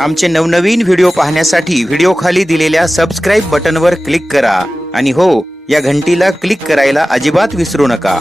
आमचे नवनवीन व्हिडिओ पाहण्यासाठी व्हिडिओ खाली दिलेल्या सबस्क्राईब बटनवर क्लिक करा. आणि हो या घंटीला क्लिक करायला अजिबात विसरू नका.